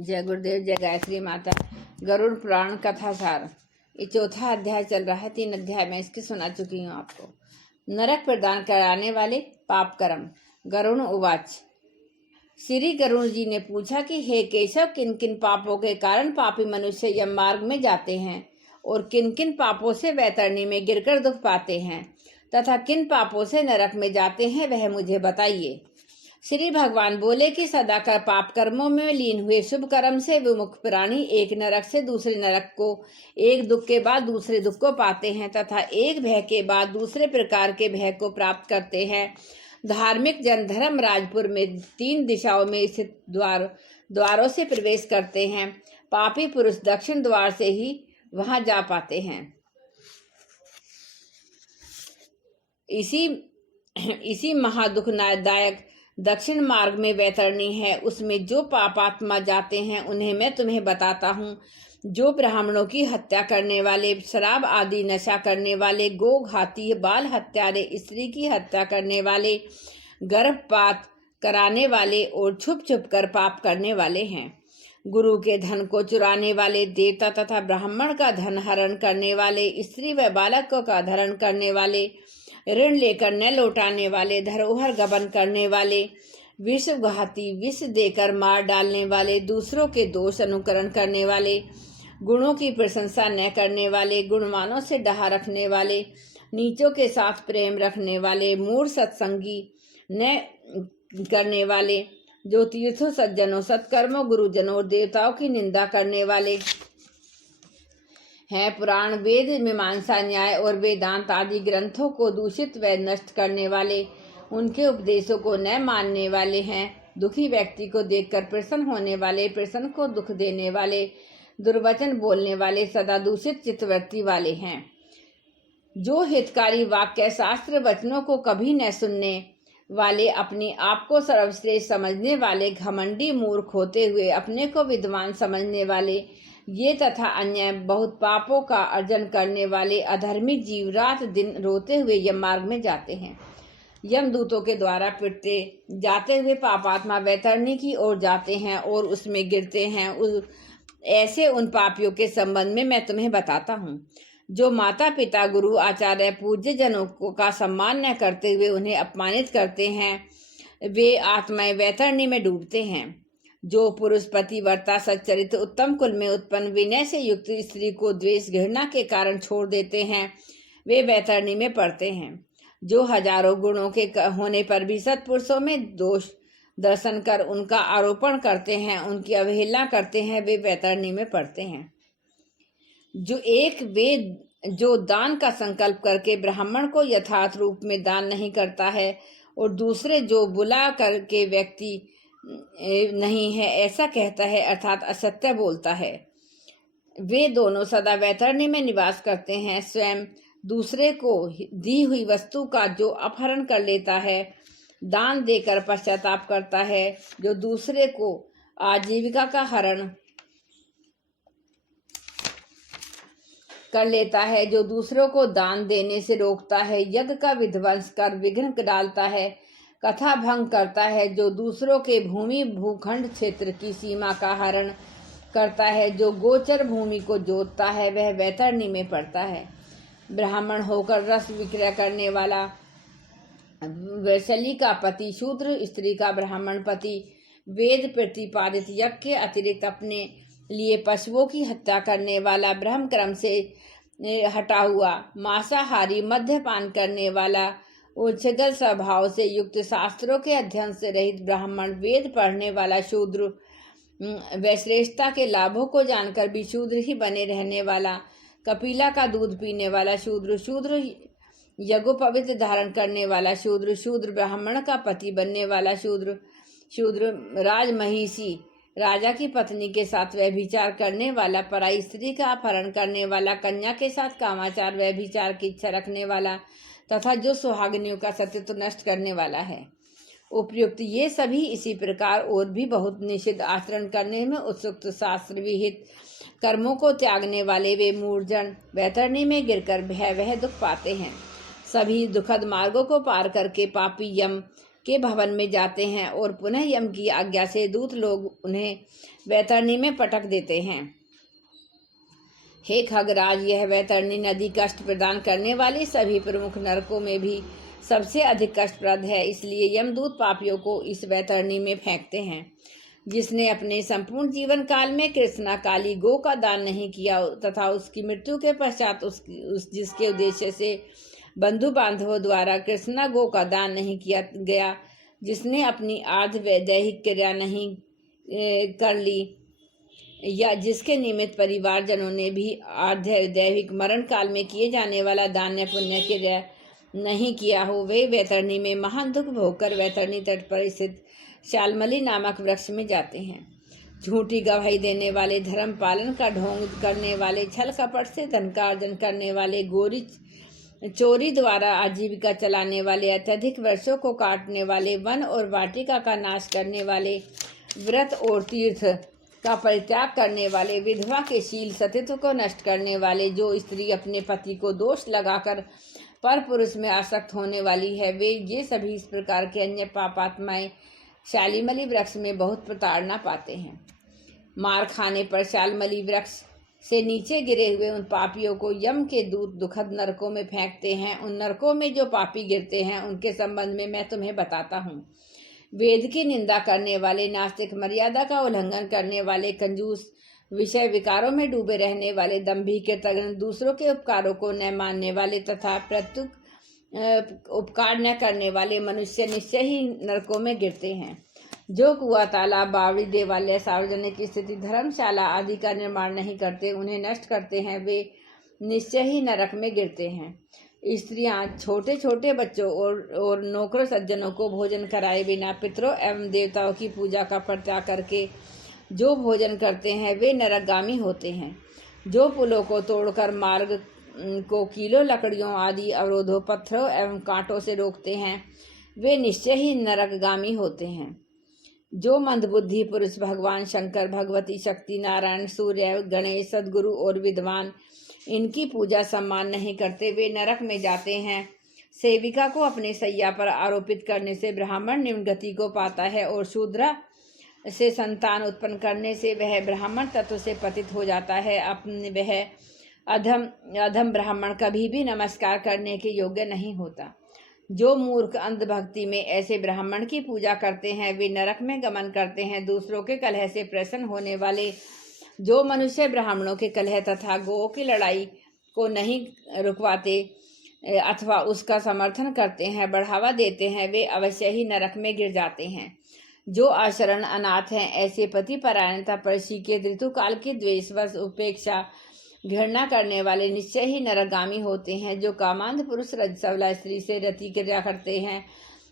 जय गुरुदेव, जय गायत्री माता। गरुड़ पुराण कथा सार, ये चौथा अध्याय चल रहा है। 3 अध्याय मैं इसके सुना चुकी हूँ आपको। नरक प्रदान कराने वाले पाप कर्म। गरुड़ उवाच। श्री गरुड़ जी ने पूछा कि हे केशव, किन किन पापों के कारण पापी मनुष्य यम मार्ग में जाते हैं और किन किन पापों से वैतरणी में गिरकर दुख पाते हैं तथा किन पापों से नरक में जाते हैं, वह मुझे बताइए। श्री भगवान बोले कि सदा कर पाप कर्मों में लीन हुए शुभ कर्म से विमुख प्राणी एक नरक से दूसरे नरक को, एक दुख के बाद दूसरे दुख को पाते हैं तथा एक भय के बाद दूसरे प्रकार के भय को प्राप्त करते हैं। धार्मिक जन धर्म राजपुर में 3 दिशाओं में स्थित द्वारों से प्रवेश करते हैं। पापी पुरुष दक्षिण द्वार से ही वहां जा पाते हैं। इसी महादुखदायक दक्षिण मार्ग में वैतरणी है, उसमें जो पापात्मा जाते हैं उन्हें मैं तुम्हें बताता हूँ। जो ब्राह्मणों की हत्या करने वाले, शराब आदि नशा करने वाले, गोघाती, बाल हत्यारे, स्त्री की हत्या करने वाले, गर्भपात कराने वाले और छुप छुप कर पाप करने वाले हैं। गुरु के धन को चुराने वाले, देवता तथा ब्राह्मण का धन हरण करने वाले, स्त्री व बालकों का धरण करने वाले, ऋण लेकर न लौटाने वाले, धरोहर गबन करने वाले, विषघाती, विष देकर मार डालने वाले, दूसरों के दोष अनुकरण करने वाले, गुणों की प्रशंसा न करने वाले, गुणवानों से डहा रखने वाले, नीचों के साथ प्रेम रखने वाले, मूढ़ सत्संगी न करने वाले, जो तीर्थों, सज्जनों, सत्कर्मों, गुरुजनों और देवताओं की निंदा करने वाले हैं, पुराण, वेद, मीमांसा, न्याय और वेदांत आदि ग्रंथों को दूषित व नष्ट करने वाले, उनके उपदेशों को न मानने वाले हैं, दुखी व्यक्ति को देखकर प्रसन्न होने वाले, प्रसन्न को दुख देने वाले, दुर्वचन बोलने वाले, सदा दूषित चित्तवृत्ति वाले हैं, जो हितकारी वाक्य शास्त्र वचनों को कभी न सुनने वाले, अपने आप को सर्वश्रेष्ठ समझने वाले, घमंडी, मूर्ख होते हुए अपने को विद्वान समझने वाले, ये तथा अन्य बहुत पापों का अर्जन करने वाले अधर्मी जीव रात दिन रोते हुए यम मार्ग में जाते हैं। यमदूतों के द्वारा पिटते जाते हुए पापात्मा वैतरणी की ओर जाते हैं और उसमें गिरते हैं। ऐसे उन पापियों के संबंध में मैं तुम्हें बताता हूँ। जो माता पिता, गुरु, आचार्य, पूज्य जनों का सम्मान न करते हुए उन्हें अपमानित करते हैं, वे आत्माएं वैतरणी में डूबते हैं। जो पुरुष पतिव्रता, सच्चरित्र, उत्तम कुल में उत्पन्न, विनय से युक्त स्त्री को द्वेष घृणा के कारण छोड़ देते हैं, वे वैतरणी में पड़ते हैं। जो हजारों गुणों के होने पर भी सत्पुरुषों में दोष दर्शन कर उनका आरोपण करते हैं, उनकी अवहेलना करते हैं, वे वैतरणी में पड़ते हैं। जो दान का संकल्प करके ब्राह्मण को यथार्थ रूप में दान नहीं करता है और दूसरे जो बुला करके व्यक्ति नहीं है ऐसा कहता है, अर्थात असत्य बोलता है, वे दोनों सदा वैतरणी में निवास करते हैं। स्वयं दूसरे को दी हुई वस्तु का जो अपहरण कर लेता है, दान देकर पश्चाताप करता है, जो दूसरे को आजीविका का हरण कर लेता है, जो दूसरों को दान देने से रोकता है, यज्ञ का विध्वंस कर विघ्न डालता है, कथा भंग करता है, जो दूसरों के भूमि भूखंड क्षेत्र की सीमा का हरण करता है, जो गोचर भूमि को जोतता है, वह वैतरणी में पड़ता है। ब्राह्मण होकर रस विक्रय करने वाला, वैशली का पति, शूद्र स्त्री का ब्राह्मण पति, वेद प्रतिपादित यज्ञ के अतिरिक्त अपने लिए पशुओं की हत्या करने वाला, ब्रह्म क्रम से हटा हुआ, मांसाहारी, मद्यपान करने वाला, उच्छृंखल स्वभाव से युक्त, शास्त्रों के अध्ययन से रहित ब्राह्मण, वेद पढ़ने वाला शूद्र, वैश्रेष्ठता के लाभों को जानकर भी शूद्र ही बने रहने वाला, कपिला का दूध पीने वाला शूद्र, यज्ञोपवीत धारण करने वाला शूद्र, ब्राह्मण का पति बनने वाला शूद्र, राजमहिषी, राजा की पत्नी के साथ व्यभिचार करने वाला, पराई स्त्री का अपहरण करने वाला, कन्या के साथ कामाचार व्यभिचार की इच्छा रखने वाला तथा जो सुहागिनियों का सत्यत्व नष्ट करने वाला है। उपयुक्त ये सभी इसी प्रकार और भी बहुत निषिद्ध आचरण करने में उत्सुक शास्त्र विहित कर्मों को त्यागने वाले वे मूर्जन वैतरणी में गिरकर भयावह दुख पाते हैं। सभी दुखद मार्गों को पार करके पापी यम के भवन में जाते हैं और पुनः यम की आज्ञा से दूत लोग उन्हें वैतरणी में पटक देते हैं। हे खगराज, यह वैतरणी नदी कष्ट प्रदान करने वाली सभी प्रमुख नरकों में भी सबसे अधिक कष्टप्रद है, इसलिए यमदूत पापियों को इस वैतरणी में फेंकते हैं। जिसने अपने संपूर्ण जीवन काल में कृष्णा काली गो का दान नहीं किया तथा उसकी मृत्यु के पश्चात जिसके उद्देश्य से बंधु बांधवों द्वारा कृष्णा गो का दान नहीं किया गया, जिसने अपनी आर्ध वैदेहिक क्रिया नहीं कर ली या जिसके निमित्त परिवारजनों ने भी आर्ध वैदेहिक मरण काल में किए जाने वाला दान्य पुण्य क्रिया नहीं किया हो, वे वैतरणी में महान दुख भोगकर वैतरणी तट पर स्थित शालमली नामक वृक्ष में जाते हैं। झूठी गवाही देने वाले, धर्म पालन का ढोंग करने वाले, छल कपट से धन का अर्जन करने वाले, गोरी चोरी द्वारा आजीविका चलाने वाले, अत्यधिक वर्षों को काटने वाले, वन और वाटिका का नाश करने वाले, व्रत और तीर्थ का परित्याग करने वाले, विधवा के शील सतीत्व को नष्ट करने वाले, जो स्त्री अपने पति को दोष लगाकर पर पुरुष में आसक्त होने वाली है, वे ये सभी इस प्रकार के अन्य पापात्माएं शालीमली वृक्ष में बहुत प्रताड़ना पाते हैं। मार खाने पर शालमली वृक्ष से नीचे गिरे हुए उन पापियों को यम के दूत दुखद नरकों में फेंकते हैं। उन नरकों में जो पापी गिरते हैं उनके संबंध में मैं तुम्हें बताता हूँ। वेद की निंदा करने वाले, नास्तिक, मर्यादा का उल्लंघन करने वाले, कंजूस, विषय विकारों में डूबे रहने वाले, दंभी के तगन, दूसरों के उपकारों को न मानने वाले तथा प्रत्युक उपकार न करने वाले मनुष्य निश्चय ही नरकों में गिरते हैं। जो कुआं, तालाब, बावड़ी, देवालय, सार्वजनिक स्थिति, धर्मशाला आदि का निर्माण नहीं करते, उन्हें नष्ट करते हैं, वे निश्चय ही नरक में गिरते हैं। स्त्रियां छोटे छोटे बच्चों और नौकरों सज्जनों को भोजन कराए बिना पितरों एवं देवताओं की पूजा का परित्याग करके जो भोजन करते हैं, वे नरकगामी होते हैं। जो पुलों को तोड़कर मार्ग को कीलों, लकड़ियों आदि अवरोधों, पत्थरों एवं कांटों से रोकते हैं, वे निश्चय ही नरकगामी होते हैं। जो मंदबुद्धि पुरुष भगवान शंकर, भगवती शक्ति, नारायण, सूर्य, गणेश, सद्गुरु और विद्वान इनकी पूजा सम्मान नहीं करते, वे नरक में जाते हैं। सेविका को अपने सैया पर आरोपित करने से ब्राह्मण निम्न गति को पाता है और शूद्रा से संतान उत्पन्न करने से वह ब्राह्मण तत्व से पतित हो जाता है। अपने वह अधम ब्राह्मण कभी भी नमस्कार करने के योग्य नहीं होता। जो मूर्ख अंधभक्ति में ऐसे ब्राह्मण की पूजा करते हैं, वे नरक में गमन करते हैं। दूसरों के कलह से प्रसन्न होने वाले जो मनुष्य ब्राह्मणों के कलह तथा गौ की लड़ाई को नहीं रुकवाते अथवा उसका समर्थन करते हैं, बढ़ावा देते हैं, वे अवश्य ही नरक में गिर जाते हैं। जो आशरण अनाथ हैं, ऐसे पति परायणता पर शीके ऋतुकाल के द्वेषवश उपेक्षा घृणा करने वाले निश्चय ही नरकगामी होते हैं। जो कामांध पुरुष रजसवला स्त्री से रति क्रिया करते हैं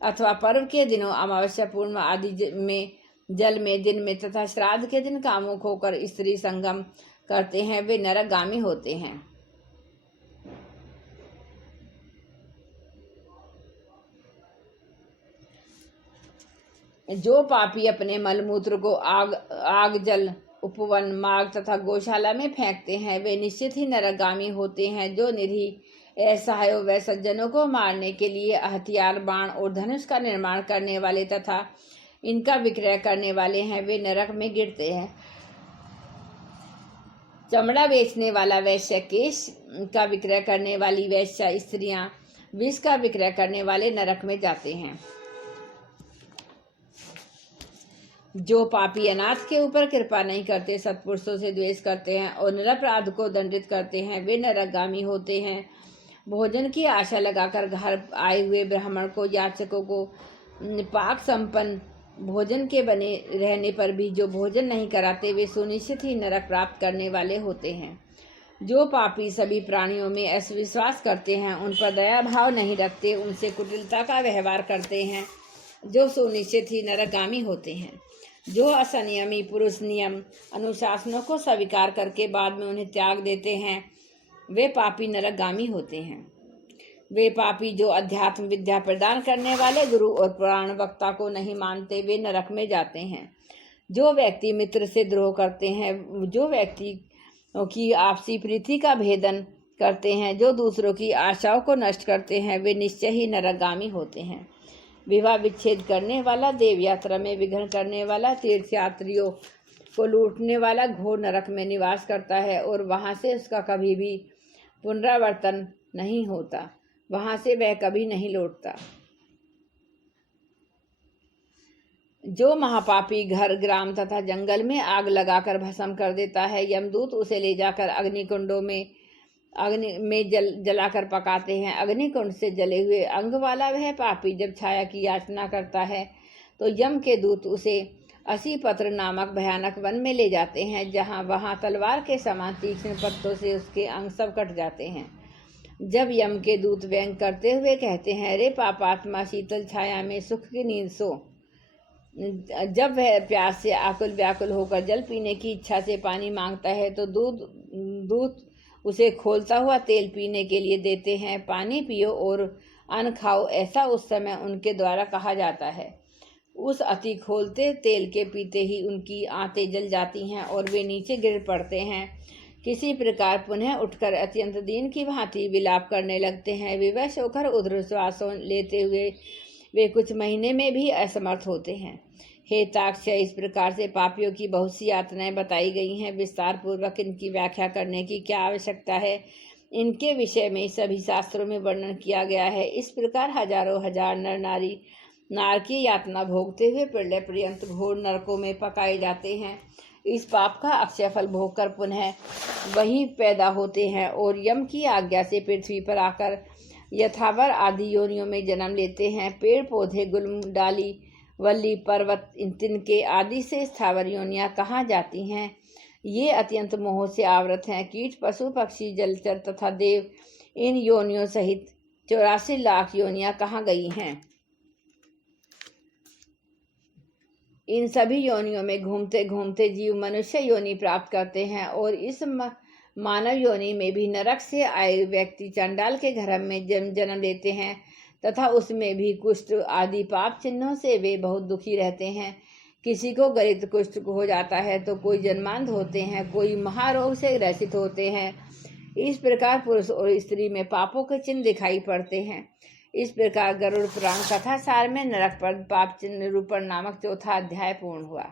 अथवा पर्व के दिनों, अमावस्या, पूर्णिमा आदि में, जल में, दिन में तथा श्राद्ध के दिन कामुक होकर स्त्री संगम करते हैं, वे नरकगामी होते हैं। जो पापी अपने मलमूत्र को आग, जल, उपवन, मार्ग तथा गौशाला में फेंकते हैं, वे निश्चित ही नरकगामी होते हैं। जो निरीह असहायों व सज्जनों को मारने के लिए हथियार, बाण और धनुष का निर्माण करने वाले तथा इनका विक्रय करने वाले हैं, वे नरक में गिरते हैं। चमड़ा बेचने वाला वैश्य, केश का विक्रय करने वाली वैश्या, स्त्रियां, विष का विक्रय करने वाले नरक में जाते हैं। जो पापी अनाथ के ऊपर कृपा नहीं करते, सत्पुरुषों से द्वेष करते हैं और निरपराध को दंडित करते हैं, वे नरकगामी होते हैं। भोजन की आशा लगाकर घर आए हुए ब्राह्मण को, याचकों को पाक संपन्न भोजन के बने रहने पर भी जो भोजन नहीं कराते, वे सुनिश्चित ही नरक प्राप्त करने वाले होते हैं। जो पापी सभी प्राणियों में अविश्वास करते हैं, उन पर दया भाव नहीं रखते, उनसे कुटिलता का व्यवहार करते हैं, जो सुनिश्चित ही नरकगामी होते हैं। जो असंयमी पुरुष नियम अनुशासनों को स्वीकार करके बाद में उन्हें त्याग देते हैं, वे पापी नरकगामी होते हैं। वे पापी जो अध्यात्म विद्या प्रदान करने वाले गुरु और पुराण वक्ता को नहीं मानते, वे नरक में जाते हैं। जो व्यक्ति मित्र से द्रोह करते हैं, जो व्यक्ति की आपसी प्रीति का भेदन करते हैं, जो दूसरों की आशाओं को नष्ट करते हैं, वे निश्चय ही नरकगामी होते हैं। विवाह विच्छेद करने वाला, देव यात्रा में विघ्न करने वाला, तीर्थयात्रियों को लूटने वाला घोर नरक में निवास करता है और वहां से उसका कभी भी पुनरावर्तन नहीं होता, वहां से वह कभी नहीं लौटता। जो महापापी घर, ग्राम तथा जंगल में आग लगाकर भस्म कर देता है, यमदूत उसे ले जाकर अग्निकुंडों में जलाकर पकाते हैं। अग्निकुंड से जले हुए अंग वाला वह पापी जब छाया की याचना करता है तो यम के दूत उसे असीपत्र नामक भयानक वन में ले जाते हैं, वहां तलवार के समान तीक्ष्ण पत्तों से उसके अंग सब कट जाते हैं। जब यम के दूत व्यंग करते हुए कहते हैं, रे पापात्मा, शीतल छाया में सुख की नींद सो। जब वह प्यास से आकुल व्याकुल होकर जल पीने की इच्छा से पानी मांगता है तो दूत उसे खोलता हुआ तेल पीने के लिए देते हैं। पानी पियो और अन्न खाओ, ऐसा उस समय उनके द्वारा कहा जाता है। उस अति खोलते तेल के पीते ही उनकी आंतें जल जाती हैं और वे नीचे गिर पड़ते हैं। किसी प्रकार पुनः उठकर अत्यंत दीन की भांति विलाप करने लगते हैं। विवश होकर उग्र श्वासों लेते हुए वे कुछ महीने में भी असमर्थ होते हैं। हे ताक्षय, इस प्रकार से पापियों की बहुत सी यातनाएं बताई गई हैं। विस्तार पूर्वक इनकी व्याख्या करने की क्या आवश्यकता है? इनके विषय में सभी शास्त्रों में वर्णन किया गया है। इस प्रकार हजारों हजार नर नारी नारकीय यातना भोगते हुए प्रलय पर्यंत घोर नरकों में पकाए जाते हैं। इस पाप का अक्षय फल भोगकर पुनः वहीं पैदा होते हैं और यम की आज्ञा से पृथ्वी पर आकर यथावर आदि योनियों में जन्म लेते हैं। पेड़ पौधे, गुल्म, डाली, वल्ली, पर्वत, तिनके आदि से स्थावर योनियां कहाँ जाती हैं? ये अत्यंत मोह से आवृत हैं। कीट, पशु, पक्षी, जलचर तथा देव, इन योनियों सहित 84 लाख योनियां कहाँ गई हैं? इन सभी योनियों में घूमते घूमते जीव मनुष्य योनि प्राप्त करते हैं और इस मानव योनि में भी नरक से आए व्यक्ति चंडाल के घर में जन्म लेते हैं तथा उसमें भी कुष्ठ आदि पाप चिन्हों से वे बहुत दुखी रहते हैं। किसी को गलित कुष्ठ हो जाता है तो कोई जन्मांध होते हैं, कोई महारोग से ग्रसित होते हैं। इस प्रकार पुरुष और स्त्री में पापों के चिन्ह दिखाई पड़ते हैं। इस प्रकार गरुड़ पुराण कथा सार में नरक पर पाप चिन्ह निरूपण नामक चौथा अध्याय पूर्ण हुआ।